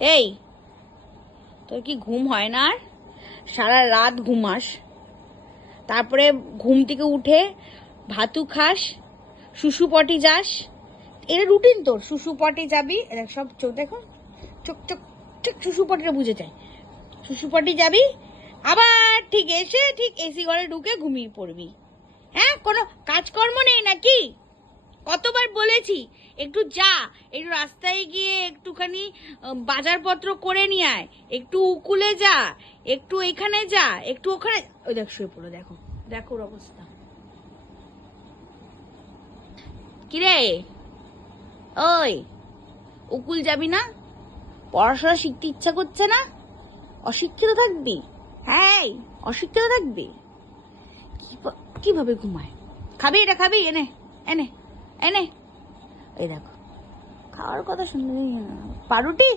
এই, তোর কি ঘুম হয় না? আর সারা রাত ঘুমাস, তারপরে ঘুম থেকে উঠে ভাতু খাস, শুশু পটি যাস, এটা রুটিন তোর। শুশু পটি যাবি, সব চোখ দেখো, চোখ চোখ চোখ, শুশু পটিটা বুঝে যায়। শুশু পটি যাবি, আবার ঠিক এসে ঠিক এসি ঘরে ঢুকে ঘুমিয়ে পড়বি। হ্যাঁ, কোনো কাজকর্ম নেই নাকি? কতবার বলেছি একটু যা, একটু রাস্তায় গিয়ে একটুখানি বাজারপত্র করে নিয়ে আয়, একটু উকুলে যা, একটু এখানে যা, একটু ওখানে। ওই দেখ শুয়ে পড়ো, দেখো দেখো ওর অবস্থা। কিরে, ওই উকুল যাবি না? পড়াশোনা শিখতে ইচ্ছা করছে না? অশিক্ষিত থাকবি? হ্যাঁ, অশিক্ষিত থাকবি। কিভাবে ঘুমায়? খাবি এটা, খাবি, এনে এনে এনে। এই দেখো, খাওয়ার কথা শুনলেই পাউরুটি।